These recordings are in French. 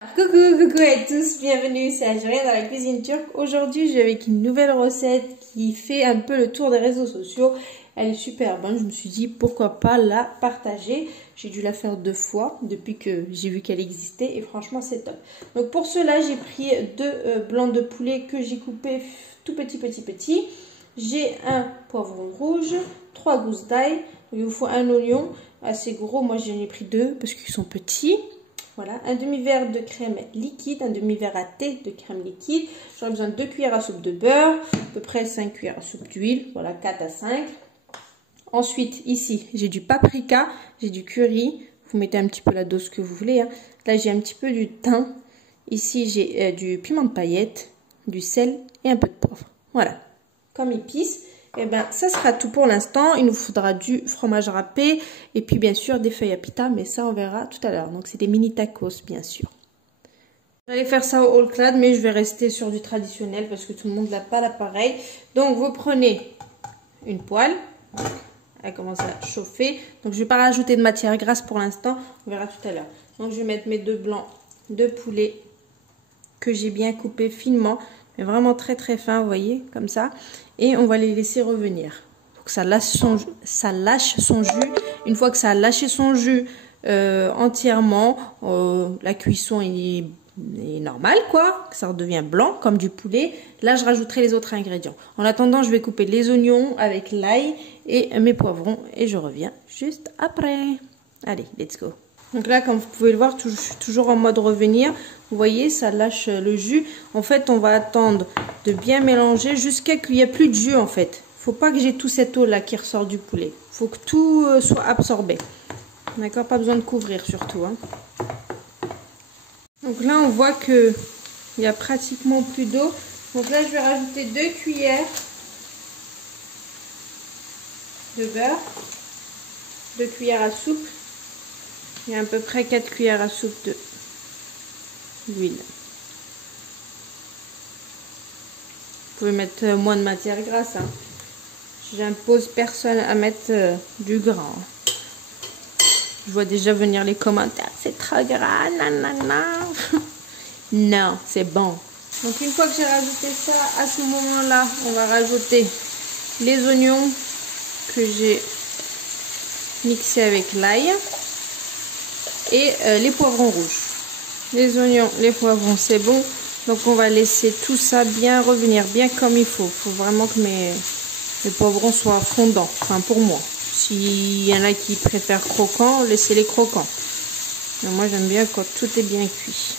Coucou à tous, bienvenue, c'est Algérien dans la cuisine turque. Aujourd'hui, je vais avec une nouvelle recette qui fait un peu le tour des réseaux sociaux. Elle est super bonne, je me suis dit pourquoi pas la partager. J'ai dû la faire 2 fois depuis que j'ai vu qu'elle existait et franchement c'est top. Donc pour cela, j'ai pris 2 blancs de poulet que j'ai coupés tout petit. J'ai un poivron rouge, 3 gousses d'ail, il vous faut un oignon assez gros, moi j'en ai pris 2 parce qu'ils sont petits. Voilà, un demi-verre de crème liquide, un demi-verre à thé de crème liquide. J'aurai besoin de 2 cuillères à soupe de beurre, à peu près 5 cuillères à soupe d'huile, voilà 4 à 5. Ensuite, ici, j'ai du paprika, j'ai du curry. Vous mettez un petit peu la dose que vous voulez. Hein. Là, j'ai un petit peu du thym. Ici, j'ai du piment de paillettes, du sel et un peu de poivre. Voilà, comme épices. Et ben, ça sera tout pour l'instant. Il nous faudra du fromage râpé et puis bien sûr des feuilles à pita, mais ça on verra tout à l'heure. Donc c'est des mini tacos bien sûr. J'allais faire ça au all clad, mais je vais rester sur du traditionnel parce que tout le monde n'a pas l'appareil. Donc vous prenez une poêle, elle commence à chauffer. Donc je ne vais pas rajouter de matière grasse pour l'instant, on verra tout à l'heure. Donc je vais mettre mes 2 blancs de poulet que j'ai bien coupés finement. Mais vraiment très fin, vous voyez, comme ça. Et on va les laisser revenir. Pour que ça lâche son jus. Une fois que ça a lâché son jus entièrement, la cuisson est normale, quoi. Que ça redevient blanc, comme du poulet. Là, je rajouterai les autres ingrédients. En attendant, je vais couper les oignons avec l'ail et mes poivrons. Et je reviens juste après. Allez, let's go. Donc là, comme vous pouvez le voir, je suis toujours en mode revenir. Vous voyez, ça lâche le jus. En fait, on va attendre de bien mélanger jusqu'à qu'il n'y ait plus de jus en fait. Faut pas que j'ai tout cette eau là qui ressort du poulet. Faut que tout soit absorbé. D'accord, pas besoin de couvrir surtout. Hein. Donc là, on voit que il y a pratiquement plus d'eau. Donc là, je vais rajouter 2 cuillères de beurre, 2 cuillères à soupe. Il y a à peu près 4 cuillères à soupe d'huile. Vous pouvez mettre moins de matière grasse. Hein. J'impose personne à mettre du gras. Je vois déjà venir les commentaires. C'est trop gras, nanana. Non, c'est bon. Donc une fois que j'ai rajouté ça, à ce moment-là, on va rajouter les oignons que j'ai mixés avec l'ail. Et les poivrons rouges. Les oignons, les poivrons, c'est bon. Donc on va laisser tout ça bien revenir, bien comme il faut. Il faut vraiment que mes poivrons soient fondants, enfin pour moi. S'il y en a qui préfèrent croquants, laissez-les croquants. Mais moi j'aime bien quand tout est bien cuit.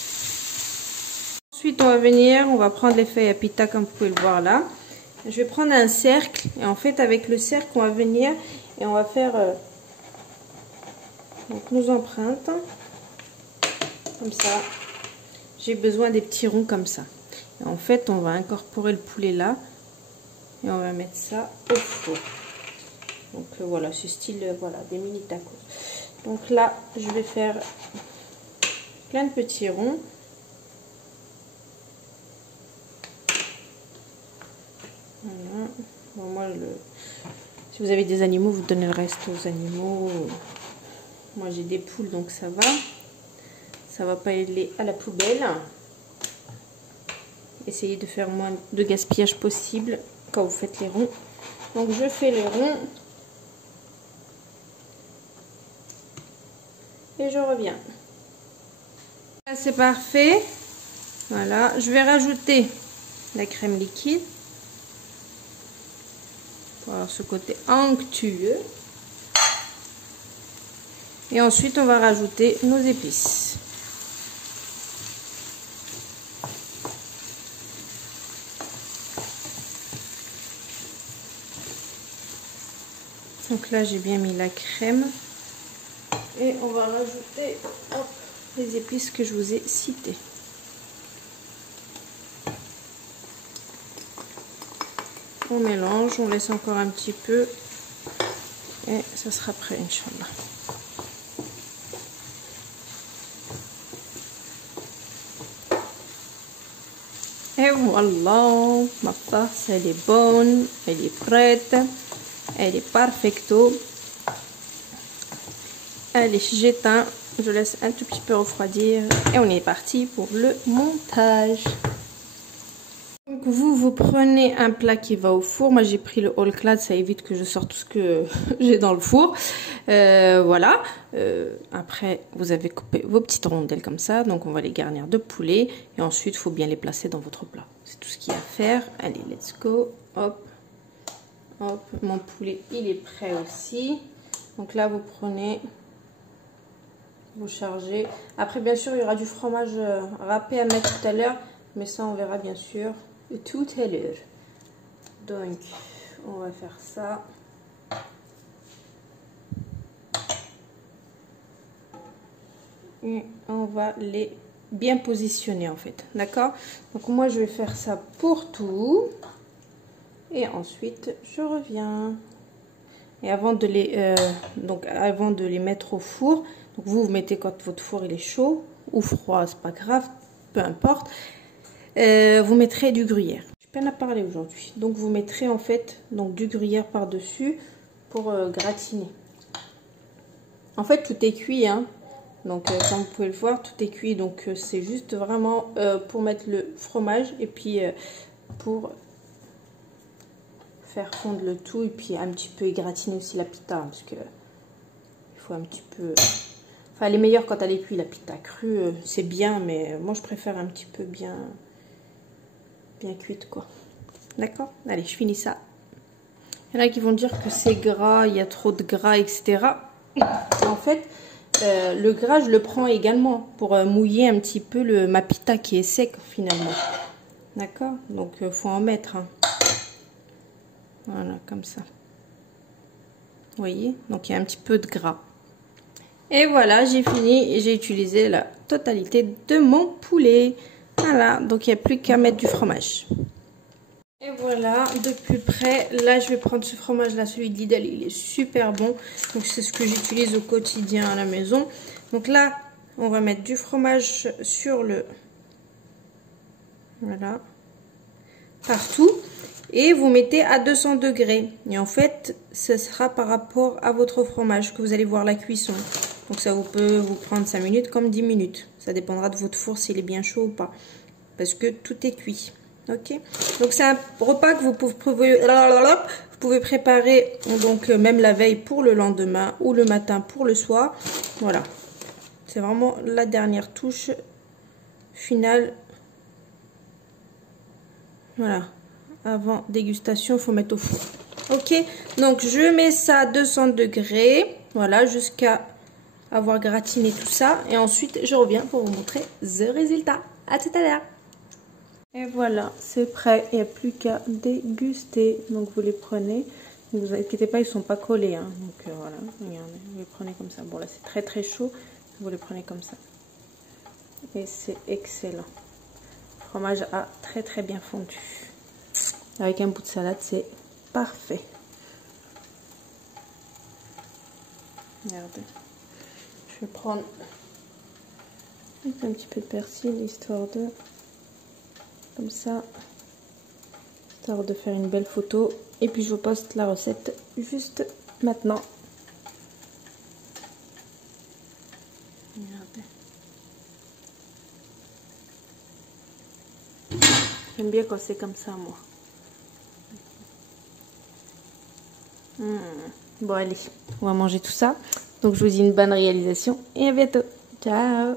Ensuite on va prendre les feuilles à pita comme vous pouvez le voir là. Je vais prendre un cercle et en fait avec le cercle on va venir et on va faire... Donc nos empreintes, comme ça, j'ai besoin des petits ronds comme ça. Et en fait, on va incorporer le poulet là et on va mettre ça au four. Donc voilà, ce style, voilà, des mini tacos. Donc là, je vais faire plein de petits ronds. Voilà. Bon, moi, si vous avez des animaux, vous donnez le reste aux animaux. Moi j'ai des poules donc ça va pas aller à la poubelle. Essayez de faire moins de gaspillage possible quand vous faites les ronds. Donc je fais les ronds et je reviens. Là c'est parfait. Voilà, je vais rajouter la crème liquide pour avoir ce côté onctueux. Et ensuite, on va rajouter nos épices. Donc là, j'ai bien mis la crème. Et on va rajouter les épices que je vous ai citées. On mélange, on laisse encore un petit peu. Et ça sera prêt, Inch'Allah. Et voilà, ma farce elle est bonne, elle est prête, elle est perfecto. Allez, j'éteins je laisse un tout petit peu refroidir et on est parti pour le montage. Donc vous prenez un plat qui va au four. Moi j'ai pris le All Clad, ça évite que je sorte tout ce que j'ai dans le four. Voilà. Après vous avez coupé vos petites rondelles comme ça, donc on va les garnir de poulet et ensuite il faut bien les placer dans votre plat. C'est tout ce qu'il y a à faire. Allez, let's go. Hop, hop. Mon poulet il est prêt aussi. Donc là vous prenez, vous chargez. Après bien sûr il y aura du fromage râpé à mettre tout à l'heure, mais ça on verra bien sûr tout à l'heure. Donc on va faire ça. Et on va les bien positionner en fait, d'accord? Donc moi je vais faire ça pour tout et ensuite je reviens. Et avant de les mettre au four, donc vous mettez quand votre four il est chaud ou froid, c'est pas grave, peu importe. Vous mettrez du gruyère. J'ai peine à parler aujourd'hui. Donc vous mettrez en fait donc du gruyère par dessus pour gratiner. En fait tout est cuit hein. Donc comme vous pouvez le voir tout est cuit. Donc c'est juste vraiment pour mettre le fromage et puis pour faire fondre le tout et puis un petit peu gratiner aussi la pita hein, parce que il faut un petit peu. Enfin elle est meilleure quand elle est cuite, la pita crue c'est bien, mais moi je préfère un petit peu bien cuite quoi. D'accord, allez je finis ça. Il y en a qui vont dire que c'est gras, il y a trop de gras etc. En fait le gras je le prends également pour mouiller un petit peu ma pita qui est sec finalement. D'accord, donc faut en mettre hein. Voilà comme ça, vous voyez, donc il y a un petit peu de gras. Et voilà, j'ai fini et j'ai utilisé la totalité de mon poulet. Voilà, donc il n'y a plus qu'à mettre du fromage. Et voilà, de plus près, là je vais prendre ce fromage là, celui de Lidl, il est super bon. Donc c'est ce que j'utilise au quotidien à la maison. Donc là, on va mettre du fromage sur le... Voilà, partout. Et vous mettez à 200 degrés. Et en fait, ce sera par rapport à votre fromage que vous allez voir la cuisson. Donc ça peut vous prendre 5 minutes comme 10 minutes. Ça dépendra de votre four s'il est bien chaud ou pas. Parce que tout est cuit. Ok. Donc c'est un repas que vous pouvez préparer donc même la veille pour le lendemain ou le matin pour le soir. Voilà. C'est vraiment la dernière touche finale. Voilà. Avant dégustation, il faut mettre au four. Ok, donc je mets ça à 200 degrés. Voilà, jusqu'à avoir gratiné tout ça. Et ensuite, je reviens pour vous montrer le résultat. À tout à l'heure. Et voilà, c'est prêt. Il n'y a plus qu'à déguster. Donc vous les prenez. Ne vous inquiétez pas, ils ne sont pas collés. Hein. Donc voilà, regardez, vous les prenez comme ça. Bon là, c'est très très chaud. Vous les prenez comme ça. Et c'est excellent. Le fromage a très très bien fondu. Avec un bout de salade, c'est parfait. Regardez. Je vais prendre un petit peu de persil, histoire de... Comme ça. Histoire de faire une belle photo. Et puis je vous poste la recette juste maintenant. Regardez. J'aime bien quand c'est comme ça, moi. Bon allez, on va manger tout ça. Donc je vous dis une bonne réalisation et à bientôt. Ciao.